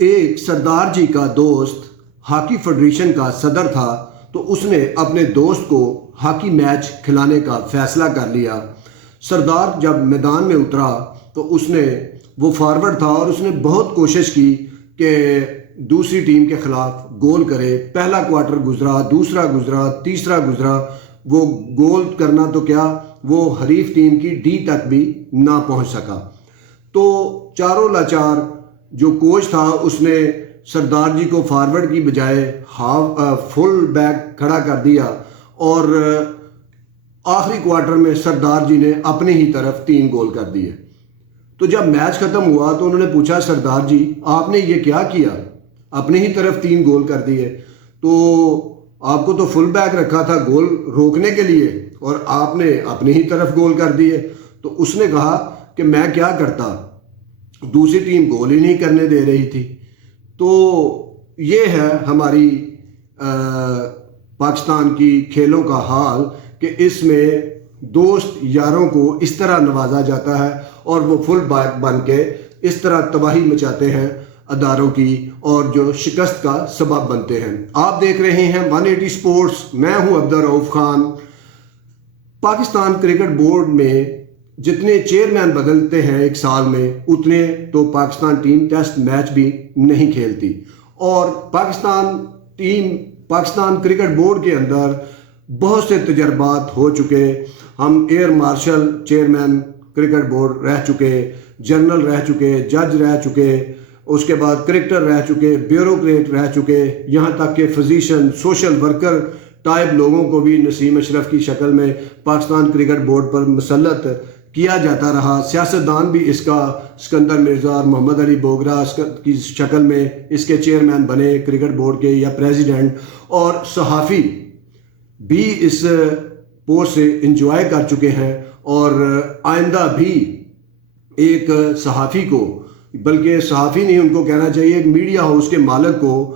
ایک سردار جی کا دوست ہاکی فیڈریشن کا صدر تھا، تو اس نے اپنے دوست کو ہاکی میچ کھلانے کا فیصلہ کر لیا۔ سردار جب میدان میں اترا تو وہ فارورڈ تھا اور اس نے بہت کوشش کی کہ دوسری ٹیم کے خلاف گول کرے۔ پہلا کوارٹر گزرا، دوسرا گزرا، تیسرا گزرا، وہ گول کرنا تو کیا، وہ حریف ٹیم کی ڈی تک بھی نہ پہنچ سکا۔ تو چاروں لاچار جو کوچ تھا اس نے سردار جی کو فارورڈ کی بجائے فل بیک کھڑا کر دیا، اور آخری کوارٹر میں سردار جی نے اپنے ہی طرف 3 گول کر دیے۔ تو جب میچ ختم ہوا تو انہوں نے پوچھا، سردار جی آپ نے یہ کیا کیا، اپنے ہی طرف 3 گول کر دیے؟ تو آپ کو تو فل بیک رکھا تھا گول روکنے کے لیے اور آپ نے اپنے ہی طرف گول کر دیے۔ تو اس نے کہا کہ میں کیا کرتا، دوسری ٹیم گول ہی نہیں کرنے دے رہی تھی۔ تو یہ ہے ہماری پاکستان کی کھیلوں کا حال کہ اس میں دوست یاروں کو اس طرح نوازا جاتا ہے اور وہ فل بیک بن کے اس طرح تباہی مچاتے ہیں اداروں کی اور جو شکست کا سبب بنتے ہیں۔ آپ دیکھ رہے ہیں 180 سپورٹس، میں ہوں عبدالرؤف خان۔ پاکستان کرکٹ بورڈ میں جتنے چیئرمین بدلتے ہیں ایک سال میں، اتنے تو پاکستان ٹیم ٹیسٹ میچ بھی نہیں کھیلتی، اور پاکستان کرکٹ بورڈ کے اندر بہت سے تجربات ہو چکے۔ ہم air marshal chairman cricket board رہ چکے، جنرل رہ چکے، جج رہ چکے، اس کے بعد کرکٹر رہ چکے، بیوروکریٹ رہ چکے، یہاں تک کہ فزیشین، سوشل ورکر ٹائپ لوگوں کو بھی نسیم اشرف کی شکل میں پاکستان کرکٹ بورڈ پر مسلط کیا جاتا رہا۔ سیاستدان بھی اس کا سکندر مرزا اور محمد علی بوگرا کی شکل میں اس کے چیئرمین بنے کرکٹ بورڈ کے یا پریزیڈنٹ، اور صحافی بھی اس پوسٹ سے انجوائے کر چکے ہیں، اور آئندہ بھی ایک صحافی کو، بلکہ صحافی نہیں ان کو کہنا چاہیے، ایک میڈیا ہاؤس کے مالک کو،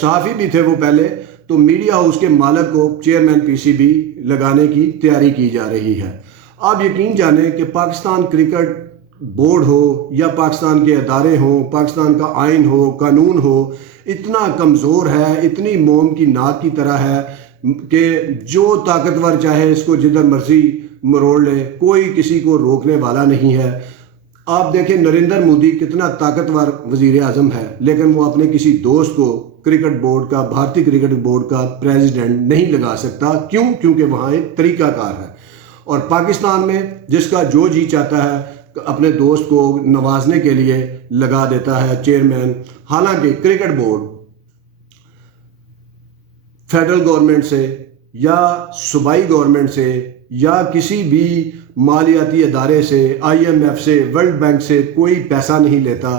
صحافی بھی تھے وہ پہلے، تو میڈیا ہاؤس کے مالک کو چیئرمین پی سی بی لگانے کی تیاری کی جا رہی ہے۔ آپ یقین جانیں کہ پاکستان کرکٹ بورڈ ہو یا پاکستان کے ادارے ہوں، پاکستان کا آئین ہو، قانون ہو، اتنا کمزور ہے، اتنی موم کی ناک کی طرح ہے کہ جو طاقتور چاہے اس کو جدھر مرضی مروڑ لے، کوئی کسی کو روکنے والا نہیں ہے۔ آپ دیکھیں نریندر مودی کتنا طاقتور وزیر اعظم ہے، لیکن وہ اپنے کسی دوست کو کرکٹ بورڈ کا، بھارتی کرکٹ بورڈ کا پریزیڈنٹ نہیں لگا سکتا۔ کیوں؟ کیونکہ وہاں ایک طریقہ کار ہے، اور پاکستان میں جس کا جو جی چاہتا ہے اپنے دوست کو نوازنے کے لیے لگا دیتا ہے چیئرمین۔ حالانکہ کرکٹ بورڈ فیڈرل گورنمنٹ سے یا صوبائی گورنمنٹ سے یا کسی بھی مالیاتی ادارے سے، آئی ایم ایف سے، ورلڈ بینک سے کوئی پیسہ نہیں لیتا،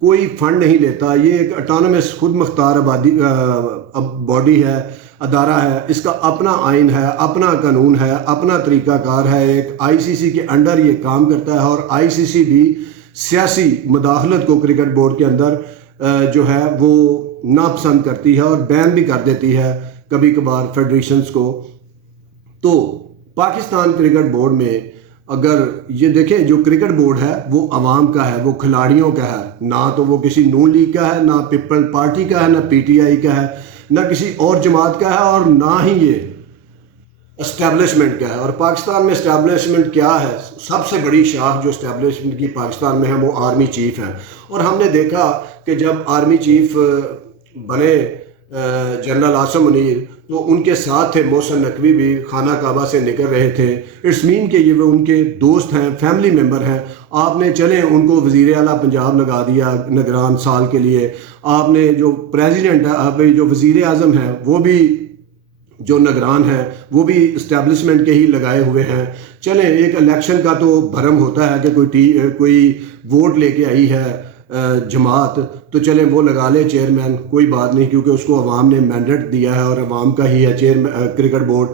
کوئی فنڈ نہیں لیتا۔ یہ ایک اٹانومس خود مختار باڈی ہے، ادارہ ہے، اس کا اپنا آئین ہے، اپنا قانون ہے، اپنا طریقہ کار ہے، ایک آئی سی سی کے انڈر یہ کام کرتا ہے، اور آئی سی سی بھی سیاسی مداخلت کو کرکٹ بورڈ کے اندر جو ہے وہ ناپسند کرتی ہے اور بین بھی کر دیتی ہے کبھی کبھار فیڈریشنز کو۔ تو پاکستان کرکٹ بورڈ میں اگر یہ دیکھیں، جو کرکٹ بورڈ ہے وہ عوام کا ہے، وہ کھلاڑیوں کا ہے، نہ تو وہ کسی نون لیگ کا ہے، نہ پیپل پارٹی کا ہے، نہ پی ٹی آئی کا ہے، نہ کسی اور جماعت کا ہے، اور نہ ہی یہ اسٹیبلشمنٹ کا ہے۔ اور پاکستان میں اسٹیبلشمنٹ کیا ہے؟ سب سے بڑی شاخ جو اسٹیبلشمنٹ کی پاکستان میں ہے وہ آرمی چیف ہیں، اور ہم نے دیکھا کہ جب آرمی چیف بنے جنرل عاصم منیر تو ان کے ساتھ تھے محسن نقوی بھی، خانہ کعبہ سے نکل رہے تھے۔ اٹس مین کہ یہ ان کے دوست ہیں، فیملی ممبر ہیں۔ آپ نے چلیں ان کو وزیر اعلیٰ پنجاب لگا دیا نگران سال کے لیے، آپ نے جو پریزیڈنٹ ہے، جو وزیر اعظم ہیں، وہ بھی جو نگران ہیں وہ بھی اسٹیبلشمنٹ کے ہی لگائے ہوئے ہیں۔ چلیں ایک الیکشن کا تو بھرم ہوتا ہے کہ کوئی ووٹ لے کے آئی ہے جماعت، تو چلیں وہ لگا لے چیئرمین، کوئی بات نہیں، کیونکہ اس کو عوام نے مینڈیٹ دیا ہے اور عوام کا ہی ہے کرکٹ بورڈ۔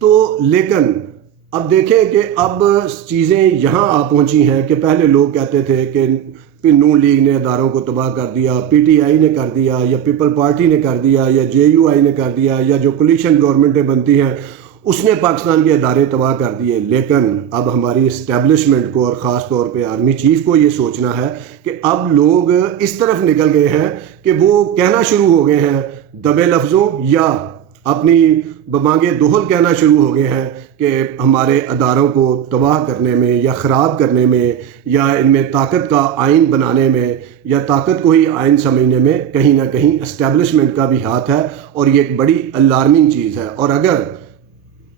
تو لیکن اب دیکھیں کہ اب چیزیں یہاں آ پہنچی ہیں کہ پہلے لوگ کہتے تھے کہ نون لیگ نے اداروں کو تباہ کر دیا، پی ٹی آئی نے کر دیا، یا پیپل پارٹی نے کر دیا، یا جے یو آئی نے کر دیا، یا جو کولیشن گورنمنٹیں بنتی ہیں اس نے پاکستان کے ادارے تباہ کر دیے. لیکن اب ہماری اسٹیبلشمنٹ کو اور خاص طور پہ آرمی چیف کو یہ سوچنا ہے کہ اب لوگ اس طرف نکل گئے ہیں کہ وہ کہنا شروع ہو گئے ہیں دبے لفظوں یا اپنی بمانگے دوہل کہنا شروع ہو گئے ہیں کہ ہمارے اداروں کو تباہ کرنے میں یا خراب کرنے میں یا ان میں طاقت کا آئین بنانے میں یا طاقت کو ہی آئین سمجھنے میں کہیں نہ کہیں اسٹیبلشمنٹ کا بھی ہاتھ ہے. اور یہ ایک بڑی الارمنگ چیز ہے. اور اگر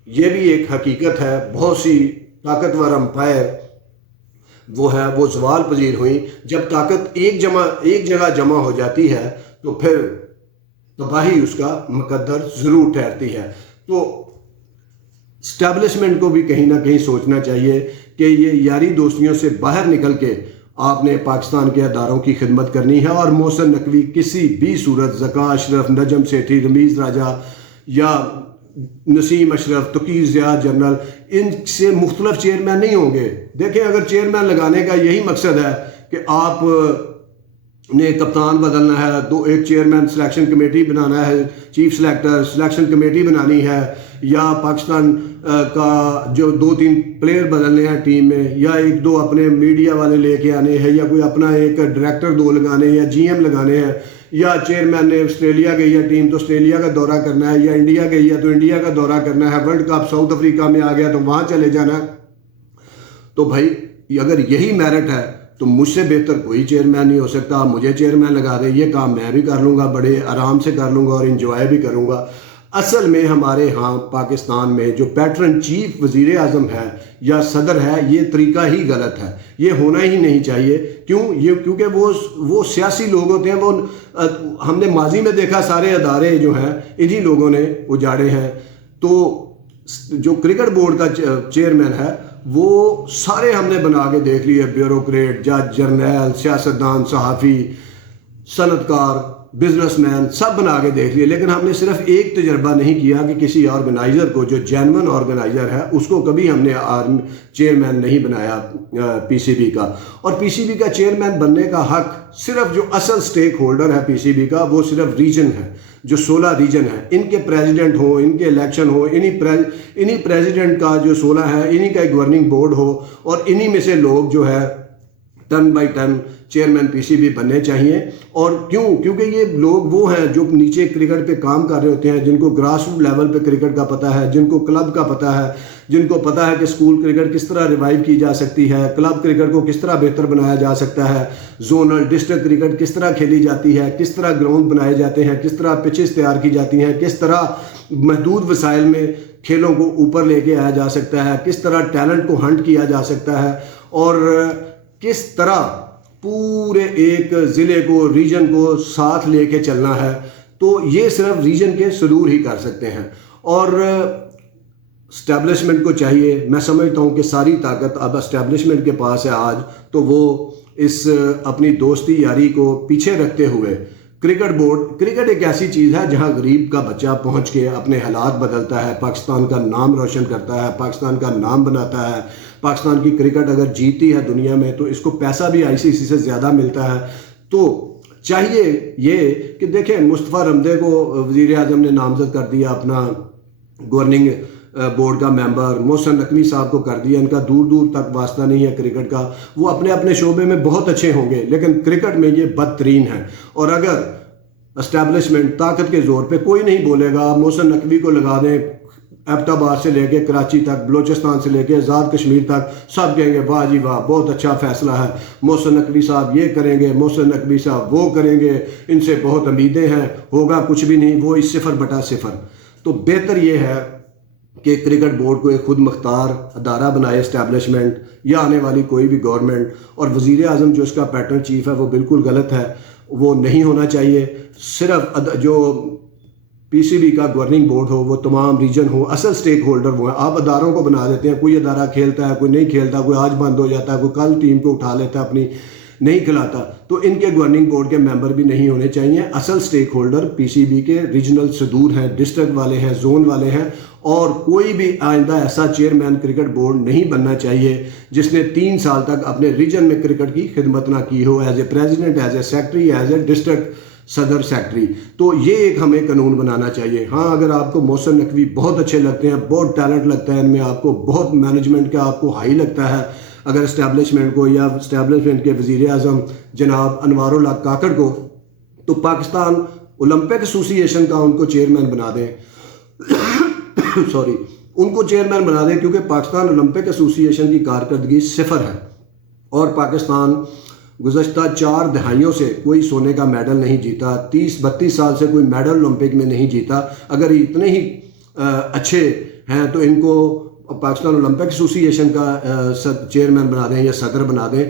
یہ بھی ایک حقیقت ہے بہت سی طاقتور امپائر وہ زوال پذیر ہوئیں. جب طاقت ایک جگہ جمع ہو جاتی ہے تو پھر تباہی اس کا مقدر ضرور ٹھہرتی ہے. تو اسٹیبلشمنٹ کو بھی کہیں نہ کہیں سوچنا چاہیے کہ یہ یاری دوستیوں سے باہر نکل کے آپ نے پاکستان کے اداروں کی خدمت کرنی ہے. اور محسن نقوی کسی بھی صورت ذکا اشرف، نجم سیٹھی، رمیز راجہ یا نسیم اشرف، توقیر زیاد جنرل، ان سے مختلف چیئرمین نہیں ہوں گے. دیکھیں اگر چیئرمین لگانے کا یہی مقصد ہے کہ آپ نے کپتان بدلنا ہے، ایک چیئرمین سلیکشن کمیٹی بنانا ہے، چیف سلیکٹر سلیکشن کمیٹی بنانی ہے، یا پاکستان کا جو 2-3 پلیئر بدلنے ہیں ٹیم میں، یا 1-2 اپنے میڈیا والے لے کے آنے ہیں، یا کوئی اپنا ایک ڈائریکٹر 2 لگانے ہیں، یا جی ایم لگانے ہیں، یا چیئرمین نے آسٹریلیا گئی ہے ٹیم تو آسٹریلیا کا دورہ کرنا ہے، یا انڈیا گئی ہے تو انڈیا کا دورہ کرنا ہے، ورلڈ کپ ساؤتھ افریقہ میں آ گیا تو وہاں چلے جانا ہے. تو بھائی اگر یہی میرٹ ہے تو مجھ سے بہتر کوئی چیئرمین نہیں ہو سکتا. مجھے چیئرمین لگا دے، یہ کام میں بھی کر لوں گا، بڑے آرام سے کر لوں گا اور انجوائے بھی کروں گا. اصل میں ہمارے ہاں پاکستان میں جو پیٹرن چیف وزیر اعظم ہے یا صدر ہے، یہ طریقہ ہی غلط ہے. یہ ہونا ہی نہیں چاہیے. کیونکہ وہ سیاسی لوگ ہوتے ہیں. وہ ہم نے ماضی میں دیکھا سارے ادارے جو ہیں انہی لوگوں نے اجاڑے ہیں. تو جو کرکٹ بورڈ کا چیئرمین ہے وہ سارے ہم نے بنا کے دیکھ لیے، بیوروکریٹ، جج، جرنیل، سیاستدان، صحافی، صنعت کار، بزنس مین، سب بنا کے دیکھ لیے. لیکن ہم نے صرف ایک تجربہ نہیں کیا کہ کسی آرگنائزر کو جو جینون آرگنائزر ہے اس کو کبھی ہم نے چیئرمین نہیں بنایا پی سی بی کا. اور پی سی بی کا چیئرمین بننے کا حق صرف جو اصل سٹیک ہولڈر ہے پی سی بی کا وہ صرف ریجن ہے، جو 16 ریجن ہیں. ان کے پریزیڈنٹ ہوں، ان کے الیکشن ہو، انہی پریزیڈنٹ کا جو 16 ہے انہی کا ایک گورننگ بورڈ ہو، اور انہی میں سے لوگ جو ہے 10 بائی 10 چیئرمین پی سی بی بننے چاہیے. اور کیونکہ یہ لوگ وہ ہیں جو نیچے کرکٹ پہ کام کر رہے ہوتے ہیں، جن کو گراس روٹ لیول پہ کرکٹ کا پتہ ہے، جن کو کلب کا پتہ ہے، جن کو پتہ ہے کہ سکول کرکٹ کس طرح ریوائیو کی جا سکتی ہے، کلب کرکٹ کو کس طرح بہتر بنایا جا سکتا ہے، زونل ڈسٹرکٹ کرکٹ کس طرح کھیلی جاتی ہے، کس طرح گراؤنڈ بنائے جاتے ہیں، کس طرح پچز تیار کی جاتی ہیں، کس طرح محدود وسائل میں کھیلوں کو اوپر لے کے آیا جا سکتا ہے، کس طرح ٹیلنٹ کو ہنٹ کیا جا سکتا ہے، اور کس طرح پورے ایک ضلع کو، ریجن کو ساتھ لے کے چلنا ہے. تو یہ صرف ریجن کے صدور ہی کر سکتے ہیں. اور اسٹیبلشمنٹ کو چاہیے، میں سمجھتا ہوں کہ ساری طاقت اب اسٹیبلشمنٹ کے پاس ہے آج، تو وہ اس اپنی دوستی یاری کو پیچھے رکھتے ہوئے کرکٹ ایک ایسی چیز ہے جہاں غریب کا بچہ پہنچ کے اپنے حالات بدلتا ہے، پاکستان کا نام روشن کرتا ہے، پاکستان کا نام بناتا ہے. پاکستان کی کرکٹ اگر جیتی ہے دنیا میں تو اس کو پیسہ بھی آئی سی سی سے زیادہ ملتا ہے. تو چاہیے یہ کہ دیکھیں مصطفیٰ رمدے کو وزیر اعظم نے نامزد کر دیا اپنا گورننگ بورڈ کا ممبر، محسن نقوی صاحب کو کر دیا. ان کا دور دور تک واسطہ نہیں ہے کرکٹ کا. وہ اپنے اپنے شعبے میں بہت اچھے ہوں گے لیکن کرکٹ میں یہ بدترین ہے. اور اگر اسٹیبلشمنٹ طاقت کے زور پہ کوئی نہیں بولے گا، محسن نقوی کو لگا دیں، ایبٹ آباد سے لے کے کراچی تک، بلوچستان سے لے کے آزاد کشمیر تک، سب کہیں گے واہ جی واہ بہت اچھا فیصلہ ہے، محسن نقوی صاحب یہ کریں گے، محسن نقوی صاحب وہ کریں گے، ان سے بہت امیدیں ہیں. ہوگا کچھ بھی نہیں، وہ 0/0. تو بہتر یہ ہے کہ کرکٹ بورڈ کو ایک خود مختار ادارہ بنائے اسٹیبلشمنٹ یا آنے والی کوئی بھی گورنمنٹ. اور وزیر اعظم جو اس کا پیٹرن چیف ہے وہ بالکل غلط ہے، وہ نہیں ہونا چاہیے. صرف جو پی سی بی کا گورننگ بورڈ ہو وہ تمام ریجن ہو، اصل سٹیک ہولڈر وہ ہیں. آپ اداروں کو بنا دیتے ہیں، کوئی ادارہ کھیلتا ہے، کوئی نہیں کھیلتا، کوئی آج بند ہو جاتا ہے، کوئی کل ٹیم کو اٹھا لیتا ہے اپنی، نہیں کھلاتا. تو ان کے گورننگ بورڈ کے ممبر بھی نہیں ہونے چاہیے. اصل سٹیک ہولڈر پی سی بی کے ریجنل صدور ہیں، ڈسٹرکٹ والے ہیں، زون والے ہیں. اور کوئی بھی آئندہ ایسا چیئرمین کرکٹ بورڈ نہیں بننا چاہیے جس نے 3 سال تک اپنے ریجن میں کرکٹ کی خدمت نہ کی ہو، as a president, as a secretary, as a district صدر سیکٹری. تو یہ ایک ہمیں قانون بنانا چاہیے. ہاں اگر آپ کو محسن نقوی بہت اچھے لگتے ہیں, بہت ٹیلنٹ لگتا ہے ان میں, آپ کو بہت مینجمنٹ کا آپ کو ہائی لگتا ہے اگر اسٹیبلشمنٹ کو, یا اسٹیبلشمنٹ کے وزیر اعظم جناب انوار اللہ کاکڑ کو, تو پاکستان اولمپک ایسوسی ایشن کا ان کو چیئرمین بنا دیں. سوری, ان کو چیئرمین بنا دیں, کیونکہ پاکستان اولمپک ایسوسی ایشن کی کارکردگی صفر ہے, اور پاکستان گزشتہ 4 دہائیوں سے کوئی سونے کا میڈل نہیں جیتا, 30-32 سال سے کوئی میڈل اولمپک میں نہیں جیتا. اگر اتنے ہی اچھے ہیں تو ان کو پاکستان اولمپک ایسوسی ایشن کا چیئرمین بنا دیں یا صدر بنا دیں.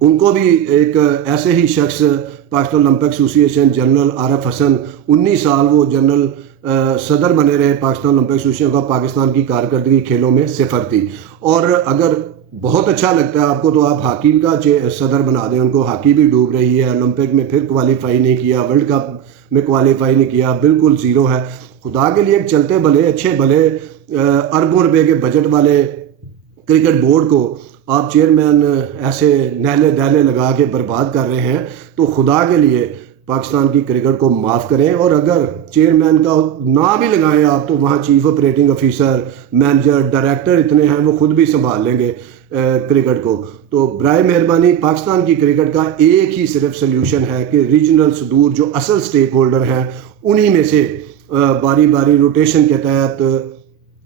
ان کو بھی ایک ایسے ہی شخص پاکستان اولمپک ایسوسی ایشن جنرل عارف حسن 19 سال وہ جنرل صدر بنے رہے پاکستان اولمپک ایسوسی ایشن کا. پاکستان کی کارکردگی کھیلوں میں صفر تھی. اور اگر بہت اچھا لگتا ہے آپ کو تو آپ ہاکی کا صدر بنا دیں ان کو. ہاکی بھی ڈوب رہی ہے, اولمپک میں پھر کوالیفائی نہیں کیا, ورلڈ کپ میں کوالیفائی نہیں کیا, بالکل زیرو ہے. خدا کے لیے ایک چلتے بھلے اچھے بھلے اربوں روپے کے بجٹ والے کرکٹ بورڈ کو آپ چیئرمین ایسے نہلے دہلے لگا کے برباد کر رہے ہیں. تو خدا کے لیے پاکستان کی کرکٹ کو معاف کریں, اور اگر چیئرمین کا نام ہی لگائیں آپ تو وہاں chief operating officer, manager, director اتنے ہیں وہ خود بھی سنبھال لیں گے کرکٹ کو. تو برائے مہربانی پاکستان کی کرکٹ کا ایک ہی صرف سلیوشن ہے کہ ریجنل صدور جو اصل سٹیک ہولڈر ہیں انہی میں سے باری باری روٹیشن کے تحت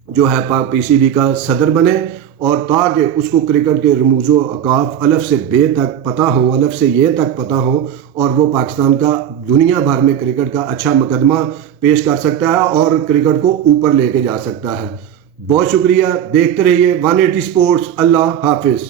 جو ہے پی سی بی کا صدر بنے, اور تاکہ اس کو کرکٹ کے رموز و اوقاف الف سے بے تک پتہ ہوں, الف سے یہ تک پتہ ہوں, اور وہ پاکستان کا دنیا بھر میں کرکٹ کا اچھا مقدمہ پیش کر سکتا ہے اور کرکٹ کو اوپر لے کے جا سکتا ہے. بہت شکریہ, دیکھتے رہیے 180 اسپورٹس. اللہ حافظ.